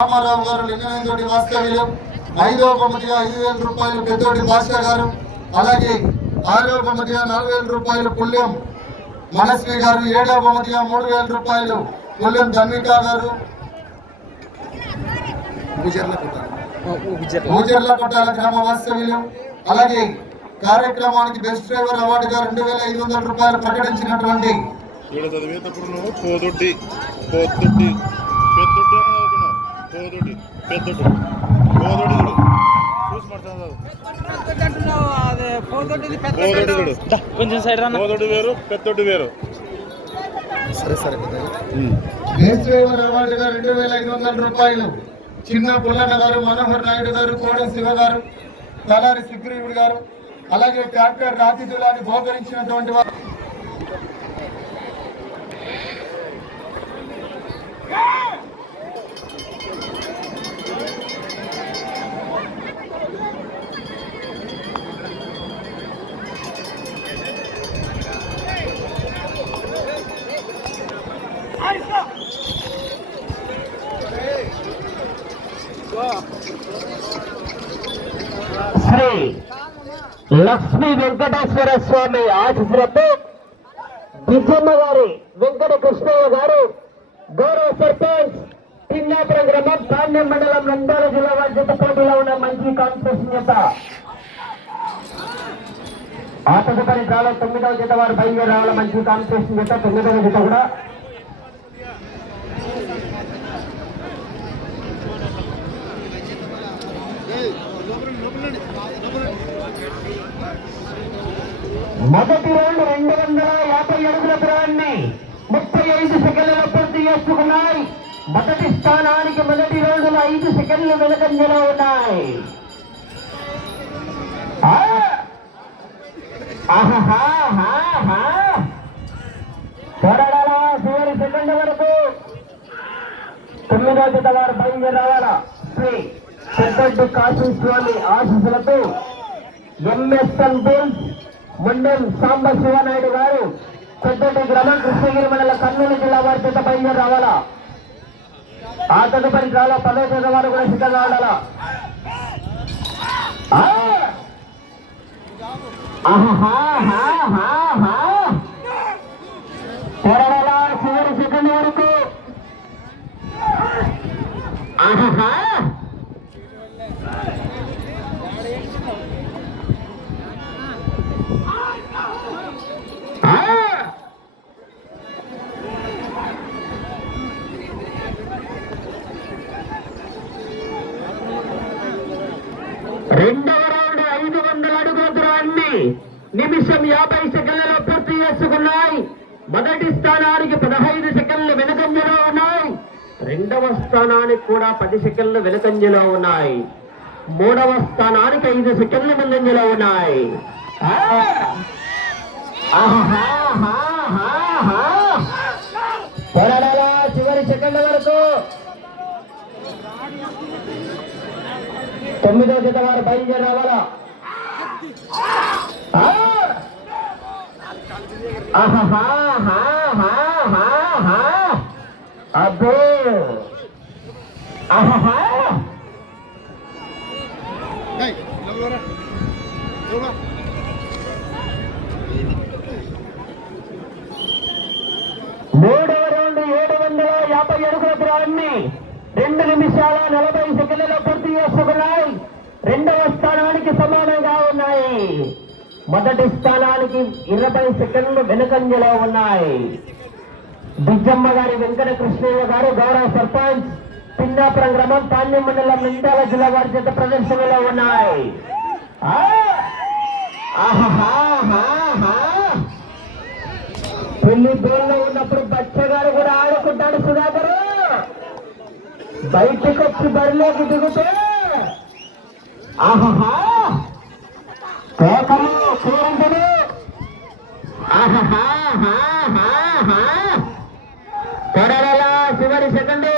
రామారావు గారు లింగనంతోటి వాస్తవ్యులు ఐదవ బహుమతిగా ఐదు వేల రూపాయలు పెద్దోటి భాస్కర్ గారు అలాగే ఆరో బహుమతిగా నాలుగు వేల రూపాయలు పుల్యం మనస్వి గారు ఏడవ బహుమతిగా మూడు వేల రూపాయలు పుల్యం ధన్విక గారు. భూజర్ల కొట్టాల. గ్రామ వాస్తవ్యులు. అలాగే కార్యక్రమానికి బెస్ట్ డ్రైవర్ అవార్డుగా రెండు వేల ఐదు వందల రూపాయలు ప్రకటించినటువంటి చూసి పడతాను పోదొడ్డి చూడు కొంచెం సైడ్ రా పోదొడ్డి వేరు పెద్దొడ్డి వేరు. డ్రైవర్ అవార్డుగా రెండు వేల ఐదు వందల రూపాయలు. చిన్న పుల్లన్న గారు మనోహర్ నాయుడు గారు కోడ శివ గారు తలారి సుగ్రీవుడు గారు అలాగే ట్రాక్టర్ రాతిదులాన్ని బహుకరించినటువంటి వారు శ్రీ లక్ష్మీ వెంకటేశ్వర స్వామి ఆశీస్సులతో దిగ్గమ్మ గారి వెంకట కృష్ణయ్య గారు గౌరవ సర్పంచ్ తిన్నాపురం గ్రామం పాండ్యం మండలం నంద్యాల జిల్లా వారి జత పోటీలో ఉన్న మంచి కాన్ఫరెన్స్ జత ఆ తదుపరి డ్రాలో తొమ్మిదవ జత వారు బయలుదేరి రావాల మంచి కాన్ఫరెన్స్ జత తొమ్మిదవ జత కూడా Hey! మొదటి రౌండ్ రెండు వందల యాభై అడుగుల దూరాన్ని ముప్పై ఐదు సెకండ్ల పూర్తి చేసుకున్నాయి. మొదటి స్థానానికి మొదటి రౌండ్లో ఐదు సెకండ్లు వెనకంజలో ఉన్నాయి. ఆ! చివరి సెకండ్ వరకు. తొమ్మిదో జత వారు బయలుదేరి శ్రీ పెద్దడ్డి కాశీ స్వామి ఆశీస్సులతో ఎంఎస్ఎన్ బిల్స్ మండల్ సాంబ శివనాయుడు గారు పెద్దటి గ్రామం కృష్ణగిరి మండల కర్నూలు జిల్లా వారి చేత బయలుదేరి రావాలా? ఆ తదుపరి డ్రాలో పదో చేత వారు కూడా సిద్ధంగా ఉండాలా? ఆ! చివరి సెకండ్ వరకు. ఆహా మొదటి స్థానానికి పదహైదు సెకండ్లు వెనుకంజలో ఉన్నాయి. రెండవ స్థానానికి కూడా పది సెకండ్లు వెనుకంజలో ఉన్నాయి. మూడవ స్థానానికి ఐదు సెకండ్లు ముందంజలో ఉన్నాయి. చివరి సెకండ్ల వరకు. తొమ్మిదో జత వారు బయలుదేరి రావాలా? అబ్బో! మూడవ రౌండ్ ఏడు వందల యాభై అడుగుల దూరాన్ని రెండు నిమిషాల నలభై సెకండ్లలో పూర్తి చేసుకున్నాయి. రెండవ స్థానానికి సమానంగా ఉన్నాయి. మొదటి స్థానానికి ఇరవై సెకండ్లు వెనుకంజలో ఉన్నాయి. బిజ్జమ్మ గారి వెంకట కృష్ణయ్య గారు గౌరవ సర్పంచ్. పిండాపురం గ్రామం పాండ్యం మండలం నిండాల జిల్లా వారి చేత ప్రదర్శనలో ఉన్నాయి. ఆ! పెళ్ళి బోల్లో ఉన్నప్పుడు బచ్చగారు కూడా ఆడుకుంటాడు సుధాకరు. బయటకు వచ్చి బరిలోకి దిగుతూ ఆహాహా. కేకలు చూడండి ఆహాహాహాహా చివరి సెకండ్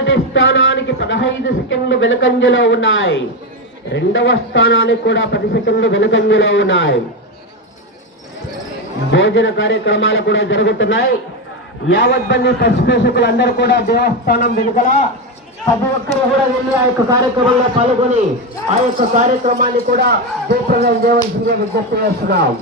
మొదటి స్థానానికి పదహైదు సెకండ్లు వెనుకంజలో ఉన్నాయి. రెండవ స్థానానికి కూడా పది సెకండ్లు వెనుకంజలో ఉన్నాయి. భోజన కార్యక్రమాలు కూడా జరుగుతున్నాయి. యావత్ మంది పశుపోషకులందరూ కూడా దేవస్థానం వెనుకల ప్రతి ఒక్కరు కూడా వెళ్ళి ఆ యొక్క కార్యక్రమంలో పాల్గొని ఆ యొక్క కార్యక్రమాన్ని కూడా జయప్రదం చేయవలసిందిగా విజ్ఞప్తి చేస్తున్నాం.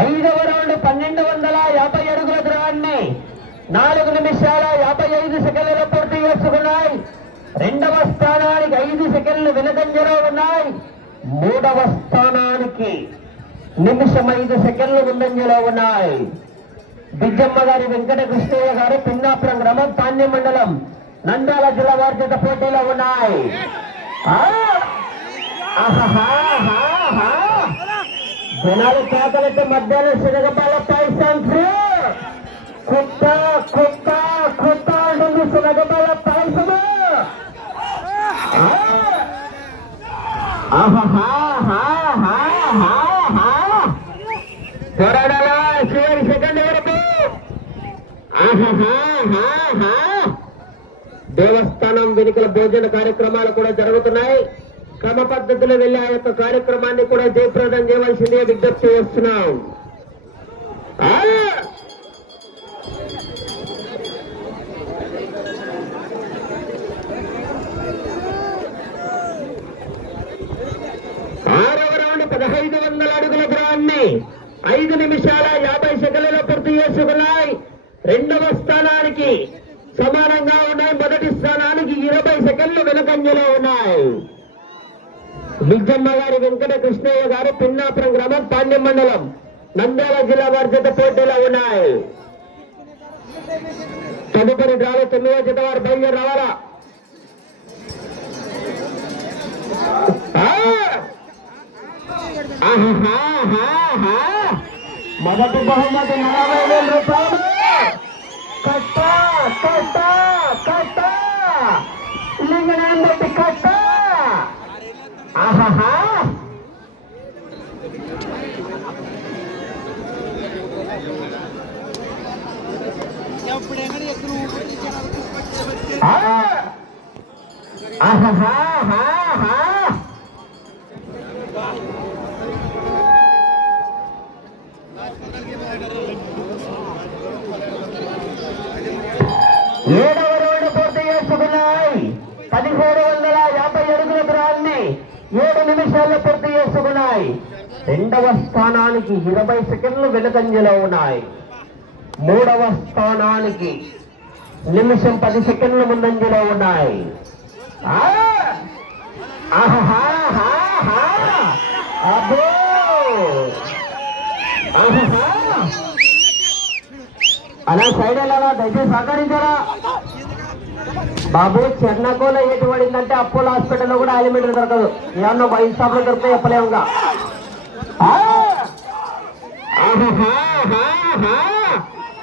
ఐదవ రౌండ్ పన్నెండు వందల యాభై అడుగుల దూరాన్ని నాలుగు నిమిషాల యాభై ఐదు సెకండ్లలో పూర్తి చేసుకున్నాయి. రెండవ స్థానానికి ఐదు సెకండ్లు వెనుకంజలో ఉన్నాయి. మూడవ స్థానానికి నిమిషం ఐదు సెకండ్లు ముందంజలో ఉన్నాయి. బిజ్జమ్మ గారి వెంకట కృష్ణయ్య గారు పిన్నాపురం గ్రామం పాండ్య మండలం నంద్యాల జిల్లా వారి చేత పోటీలో ఉన్నాయి. ఆ! జనాలు కేకలకి మధ్యాహ్నం శనగపాల పాయసం కుక్క కుక్క కుక్క అంటుంది శనగపాల పాయసము పోరాడాలా? చివరి సెకండ్ వరకు. దేవస్థానం వెనుకల భోజన కార్యక్రమాలు కూడా జరుగుతున్నాయి. క్రమ పద్ధతిలో వెళ్ళి ఆ యొక్క కార్యక్రమాన్ని కూడా జయప్రదం చేయవలసిందే విజ్ఞప్తి చేస్తున్నాం. ఆరవ రౌండ్ పదహైదు వందల అడుగుల గ్రాన్ని ఐదు నిమిషాల యాభై సెకండ్లలో పూర్తి చేసుకున్నాయి. రెండవ స్థానానికి సమానంగా ఉన్నాయి. మొదటి స్థానానికి ఇరవై సెకండ్లు వెనుకంజలో ఉన్నాయి. బిగ్గమ్మ గారి వెంకట కృష్ణయ్య గారు పిన్నాపురం గ్రామం పాండ్యం మండలం. నంద్యాల జిల్లా వారి జత పోటీలో ఉన్నాయి. తదుపరి డ్రాలో తొమ్మిదో జత వారు బయలుదేరి రావాలా? మొదటి బహుమతి నలభై వేల రూపాయలు. కట్ట కట్ట కట్ట. లింగనాన్ని కట్ట. ఆహాహా ఆ! రెండవ స్థానానికి ఇరవై సెకండ్లు వెనుకంజలో ఉన్నాయి. మూడవ స్థానానికి నిమిషం పది సెకండ్లు ముందంజలో ఉన్నాయి. అలా సైడ్ వెళ్ళాలా దయచేసి సహకరించారా? బాబు చెన్నకోల ఏటి పడిందంటే అపోలో హాస్పిటల్లో కూడా ఆయిల్మెంట్ దొరకదు. ఏమన్నా వైన్ షాప్లో దొరికితే చెప్పలేముగా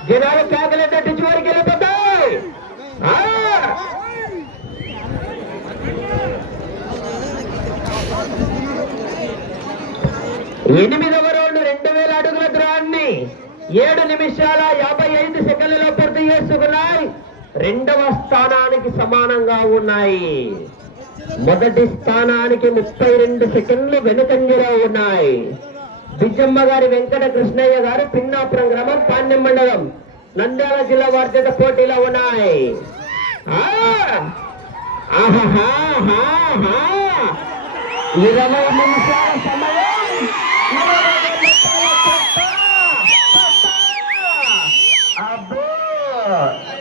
జనాలు కేకలేటట్టు చివరికి వెళ్ళిపోతాయి ఎనిమిదవ రౌండ్ రెండు వేల అడుగుల ద్రాన్ని ఏడు నిమిషాల యాభై ఐదు సెకండ్లలో పూర్తి చేసుకున్నాయి. రెండవ స్థానానికి సమానంగా ఉన్నాయి. మొదటి స్థానానికి ముప్పై రెండు సెకండ్లు వెనుకంజలో ఉన్నాయి. బిజ్జమ్మ గారి వెంకట కృష్ణయ్య గారు పిన్నాపురం గ్రామం పాండ్యం మండలం నంద్యాల జిల్లా వర్జత పోటీలో ఉన్నాయి. ఇరవై నిమిషాల సమయం. అబ్బో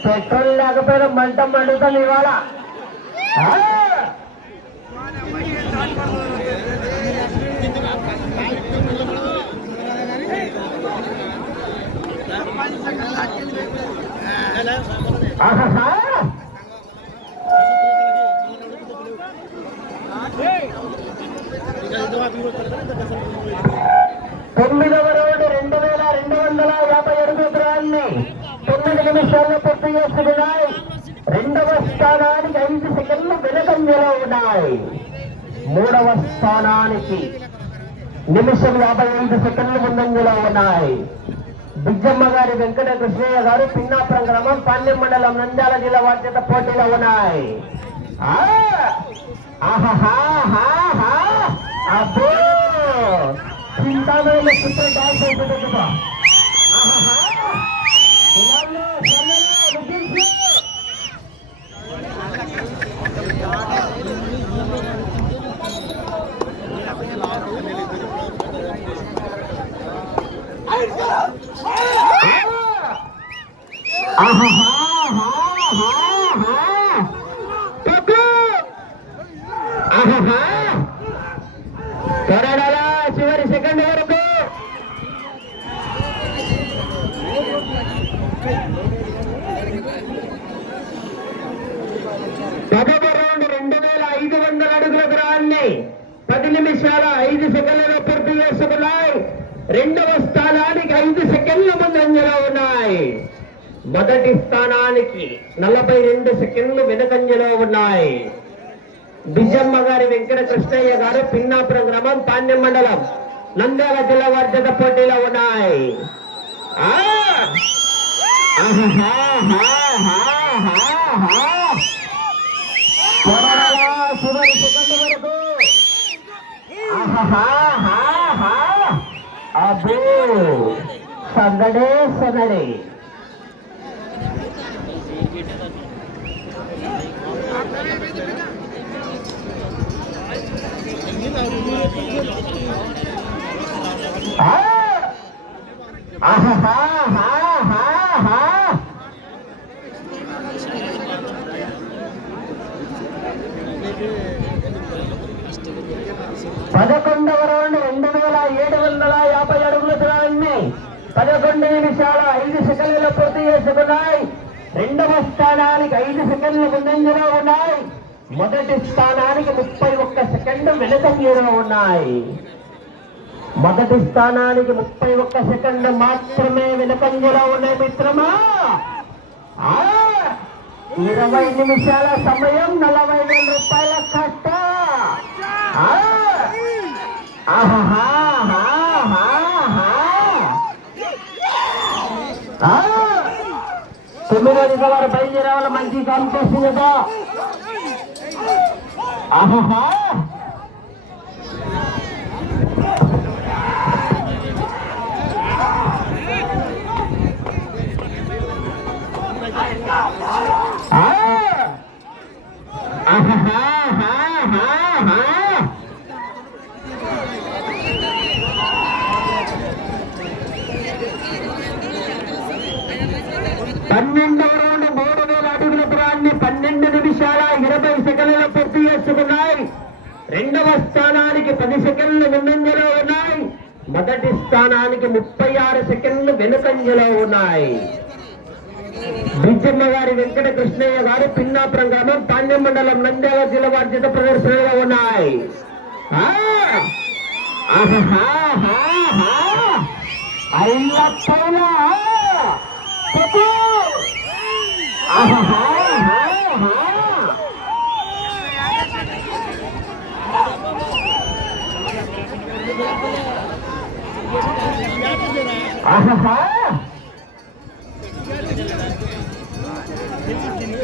పెట్రోల్ లేకపోయినా మంట మండుతుంది ఇవాళ ఆ! ఆహాహా. తొమ్మిదవ రోడ్డు రెండు వేల రెండు వందల యాభై ఏడు దూరాన్ని తొమ్మిది నిమిషాల్లో పూర్తి చేసుకున్నాయి రెండవ స్థానానికి ఐదు సెకండ్లు వెనకంజలో ఉన్నాయి మూడవ స్థానానికి నిమిషం యాభై ఐదు సెకండ్లు ముందంజలో ఉన్నాయి బిజ్జమ్మ గారి వెంకట కృష్ణయ్య గారు పిన్నాపురం గ్రామం పాండ్యం మండలం నంద్యాల జిల్లా బాధ్యత పోటీలో ఉన్నాయి ఆహా ఆహాహాహాహా! అబ్బో! చింతామణిలో చిత్రం డాన్స్ కదా. ఆహాహా! పిల్లలు, పిల్లలు, విజిల్స్! కరడల చివరి సెకండ్ వరకు పదవ రౌండ్ రెండు వేల ఐదు వందల అడుగుల దూరాన్ని పది నిమిషాల ఐదు సెకండ్లలో పూర్తి చేసుకున్నాయి రెండవ స్థానానికి ఐదు సెకండ్ల ముందంజలో ఉన్నాయి మొదటి స్థానానికి నలభై రెండు సెకండ్లు వెనుకంజలో ఉన్నాయి. బిజమ్మ గారి వెంకట కృష్ణయ్య గారు పిన్నాపురం గ్రామం పాండ్యం మండలం నంద్యాల జిల్లా వారి జత పోటీలో ఉన్నాయి. సందడే సందడే. పొరలా చివరి సెకండ్ వరకు ఆహాహాహాహా! అబ్బో సందడే సందడి ఆ! ఆహాహాహాహా! పదకొండవ రౌండ్ రెండు వేల ఏడు వందల యాభై అడుగుల దూరాన్ని పదకొండు నిమిషాల ఐదు సెకండ్లు పూర్తి చేసుకున్నాయి. రెండవ స్థానానికి ఐదు సెకండ్లు ముందంజలో ఉన్నాయి. మొదటి స్థానానికి ముప్పై ఒక్క సెకండ్ వెనుకంజలో ఉన్నాయి మొదటి స్థానానికి ముప్పై ఒక్క సెకండ్ మాత్రమే వెనుకంజలో ఉన్నాయి మిత్రమా ఇరవై నిమిషాల సమయం నలభై వేల రూపాయల కట్ట ఆ! ఆహాహాహాహాహా! ఆ! తొమ్మిదో నిజవారు బయలుదేరాల మంచి కాంపిటీషన్ కదా ఆహాహా! పన్నెండవ రౌండ్ మూడు వేల అడుగుల దూరాన్ని పన్నెండు నిమిషాల ఇరవై సెకండ్ల చేసుకున్నాయి రెండవ స్థానానికి పది సెకండ్లు ముందంజలో ఉన్నాయి. మొదటి స్థానానికి ముప్పై ఆరు సెకండ్లు వెనుకంజలో ఉన్నాయి. బిజమ్మ గారి వెంకట కృష్ణయ్య గారు పిన్నాపురం గ్రామం పాండ్యం మండలం నంద్యాల జిల్లా బాధ్యత ప్రదర్శనలో ఉన్నాయి. ఆ!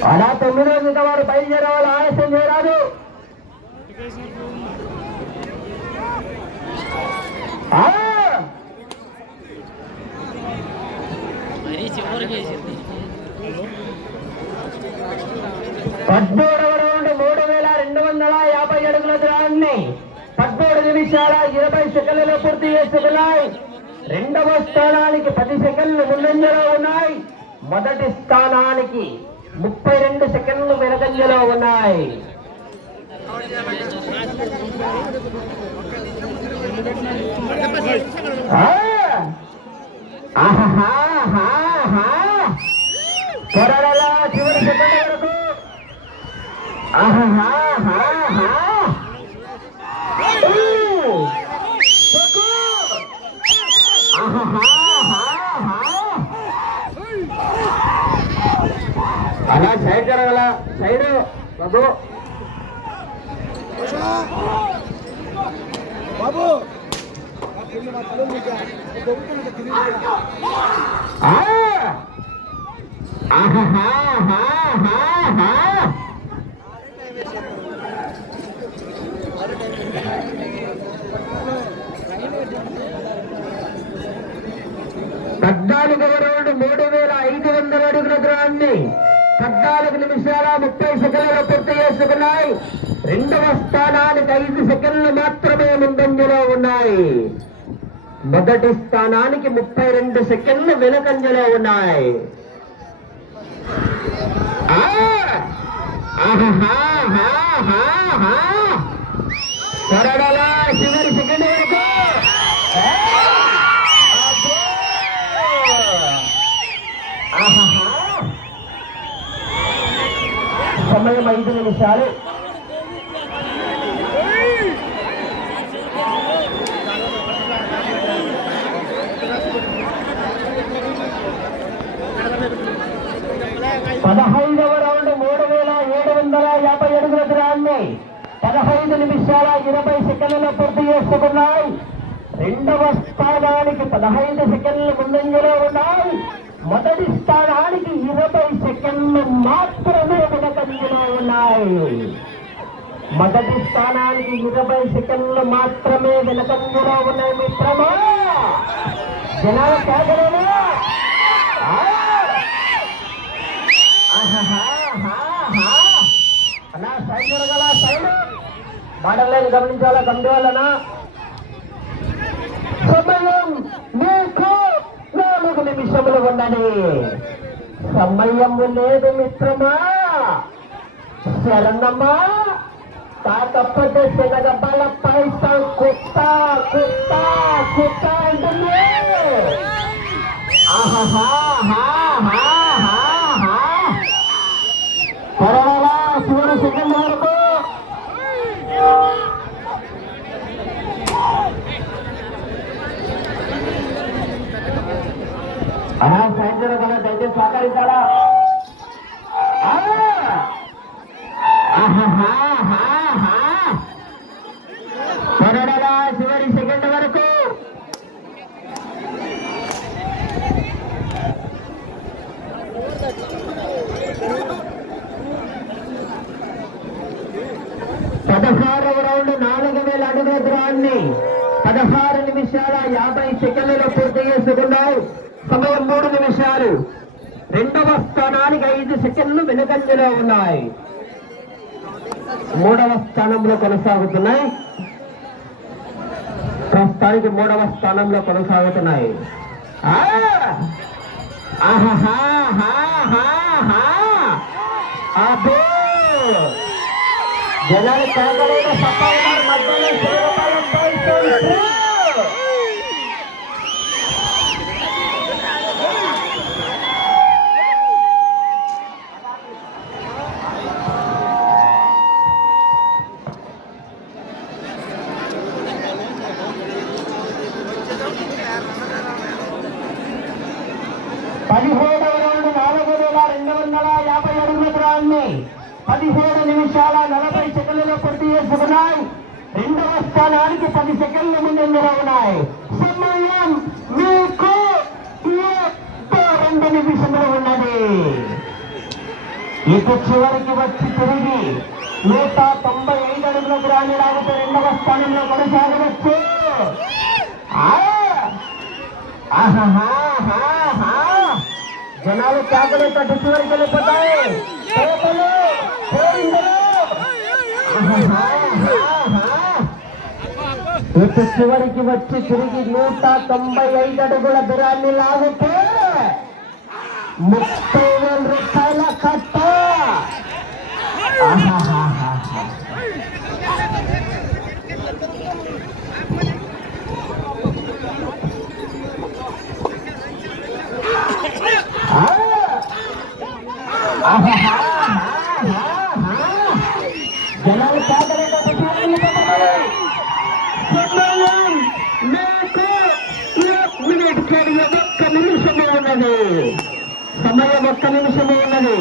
అలా తొమ్మిదో మిగతా వారు బయలుదేరేవాళ్ళు ఆలస్యం చేయరాదు. పద్మూడవ రౌండ్ మూడు వేల రెండు వందల యాభై అడుగుల ద్రాన్ని పద్మూడు నిమిషాల ఇరవై సెకండ్లలో పూర్తి చేస్తున్నాయి రెండవ స్థానానికి పది సెకండ్లు ముందంజలో ఉన్నాయి. మొదటి స్థానానికి ముప్పై రెండు సెకండ్లు వెనకంజలో ఉన్నాయి. చివరి సెకండ్ వరకు. ఆహా ఊ. చెక్కు. ఆహాహాహాహా. అలా సైడ్ జరగల సైడ్ బాబు బాబు ఆ పిల్లి మాత్రం మీకు దొరుకుతున్నది తిరిగి ఆ. ఆహాహాహాహా. పద్నాలుగవ రౌండ్ మూడు వేల ఐదు వందల అడుగుల దూరాన్ని పద్నాలుగు నిమిషాల ముప్పై సెకండ్లు పూర్తి రెండవ స్థానానికి ఐదు సెకండ్లు మాత్రమే ముందంజలో ఉన్నాయి. మొదటి స్థానానికి ముప్పై రెండు సెకండ్లు వెనుకంజలో ఉన్నాయి. ఆ! సమయం ఐదు నిమిషాలు. పదహైదవ రౌండ్ మూడు వేల ఏడు వందల యాభై అడుగుల దూరాన్ని పదహైదు నిమిషాల ఇరవై సెకండ్లలో పూర్తి చేసుకున్నాయి. రెండవ స్థానానికి పదహైదు సెకండ్లు ముందంజలో ఉన్నాయి. మొదటి స్థానానికి ఇరవై సెకండ్లు మాత్రం ఉన్నాయి మొదటి స్థానానికి ఇరవై సెకండ్లు మాత్రమే వెనకంజలో ఉన్నాయి మిత్రమా జనాలు కేకలేనా? ఆ! అన్నా సైడ్ జరగాల సైడ్ బాడర్లైన్ గమనించాలా గమనించాలనా సమయం మీకు నాలుగు నిమిషములు ఉన్నది. సమయం లేదు మిత్రమా. శరణమ్మా కాకపోతే శనగబాల పైస కుత్త కుత్త కుత్త అంటుంది. ఆహా హా హా చివరి సెకండ్ వరకు అలా సాయంత్రం కదా దయచేసి సహకరించాలా ఆ! ఆహాహాహాహా. కరోనా చివరి సెకండ్ వరకు పదహారవ రౌండ్ నాలుగు వేల అడుగుల దూరాన్ని పదహారు నిమిషాల యాభై సెకండ్లలో పూర్తి చేసుకున్నాయి సమయం మూడు నిమిషాలు రెండవ స్థానానికి ఐదు సెకండ్లు వెనుకంజలో ఉన్నాయి మూడవ స్థానంలో కొనసాగుతున్నాయి ప్రస్తుతానికి మూడవ స్థానంలో కొనసాగుతున్నాయి ఆ! ఆహాహాహాహాహా! అబ్బో! జనాలు కాగలేక రౌండ్ నాలుగు వేల రెండు వందల యాభై అడుగుల దూరాన్ని పదిహేడు నిమిషాల నలభై సెకండ్లలో పూర్తి చేసుకున్నాయి. రెండవ స్థానానికి పది సెకండ్ల ముందంజలో ఉన్నాయి. సమయం మీకు రెండు నిమిషంలో ఉన్నది. ఇక చివరికి వచ్చి తిరిగి నూట తొంభై ఐదు అడుగుల దూరాన్ని లాగితే రెండవ స్థానంలో కొనసాగవచ్చు. ఆహా. ఆహాహాహాహా. జనాలు కేకలు కట్టి చివరికి వెళ్ళిపోతాయి. చేపలు ఇటు చివరికి వచ్చి తిరిగి నూట తొంభై ఐదు అడుగుల దూరాన్ని లాగితే ముప్పై వేల రూపాయల కట్ట ఆహాహాహాహా. ఆ! ఆహాహా! జనాలు కాకలేకపోతే చూడండి బాబాయ్. సమయం మీకు ఒక మినిట్ కలిగే ఒక్క ఉన్నది సమయం ఒక్క నిమిషమే ఉన్నది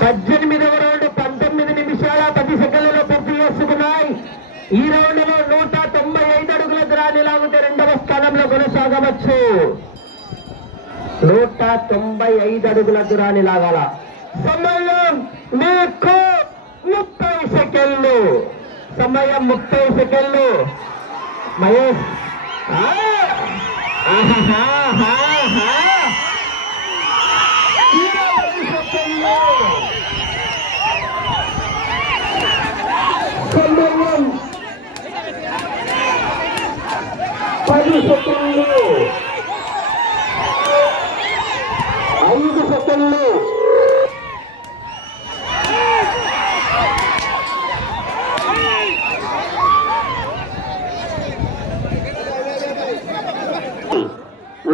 పద్దెనిమిదవ చూడవచ్చు నూట తొంభై ఐదు అడుగుల దూరాన్ని లాగాల. సమయం మీకు ముప్పై సెకండ్లు. సమయం ముప్పై సెకండ్లు. మహేష్. ఆహా. ఆహాహాహాహా! ఇరవై సెకండ్లు సమయం పది సెకండ్లు ఐదు సెకండ్లు.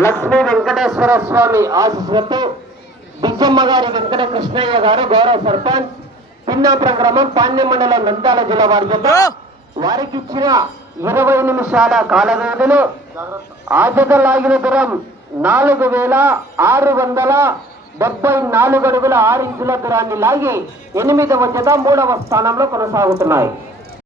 లక్ష్మీ వెంకటేశ్వర స్వామి ఆశీస్సులతో బిజ్జమ్మ గారి వెంకట కృష్ణయ్య గారు గౌరవ సర్పంచ్ పిన్నాపురం గ్రామం పాణ్య మండలం నంద్యాల జిల్లా వారి వారికి ఇచ్చిన ఇరవై నిమిషాల కాల వ్యవధిలో ఆజత లాగిన దూరం నాలుగు వేల ఆరు వందల డెబ్బై నాలుగు అడుగుల ఆరు ఇంచుల దూరాన్ని లాగి ఎనిమిదవ జత మూడవ స్థానంలో కొనసాగుతున్నాయి.